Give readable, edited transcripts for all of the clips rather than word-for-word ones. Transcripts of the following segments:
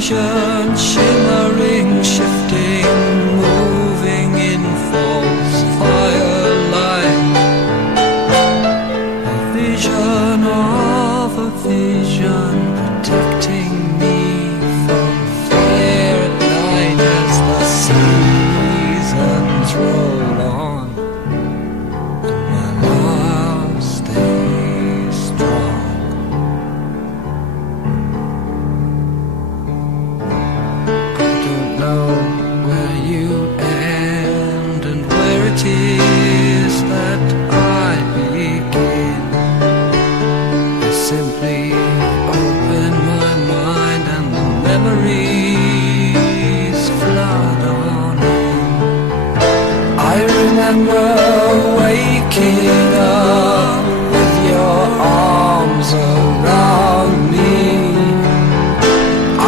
vision, shimmering, shifting, moving in false firelight. A vision of a vision, protecting me from fear at night as the seasons roll on and my love stays strong. I don't know where you end and where it is that I begin. I simply open my mind and the memories flood on in. I remember waking up with your arms around me.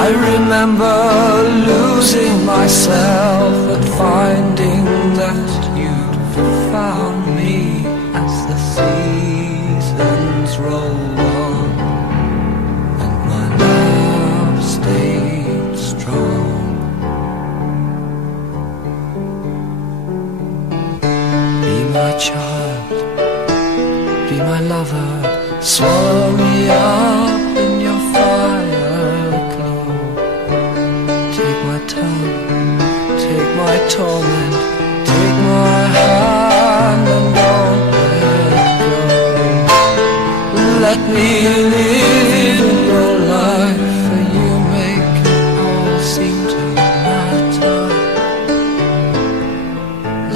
I remember losing myself and finding that you'd found me as the seasons roll on and my love stayed strong. Be my child, be my lover, swallow me up in your fire glow. Take my tongue, take my torment, take my hand and don't let go. Let me live in your life, for you make it all seem to matter.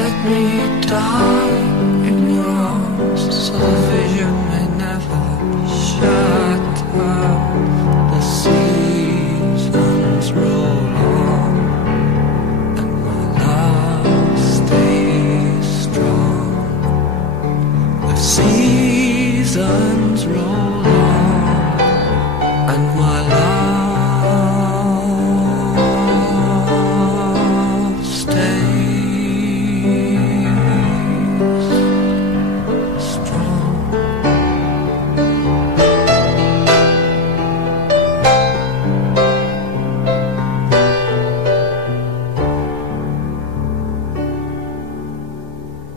Let me die in your arms, so the vision may never shatter. The seasons roll on and my love stays strong. The seasons roll on and my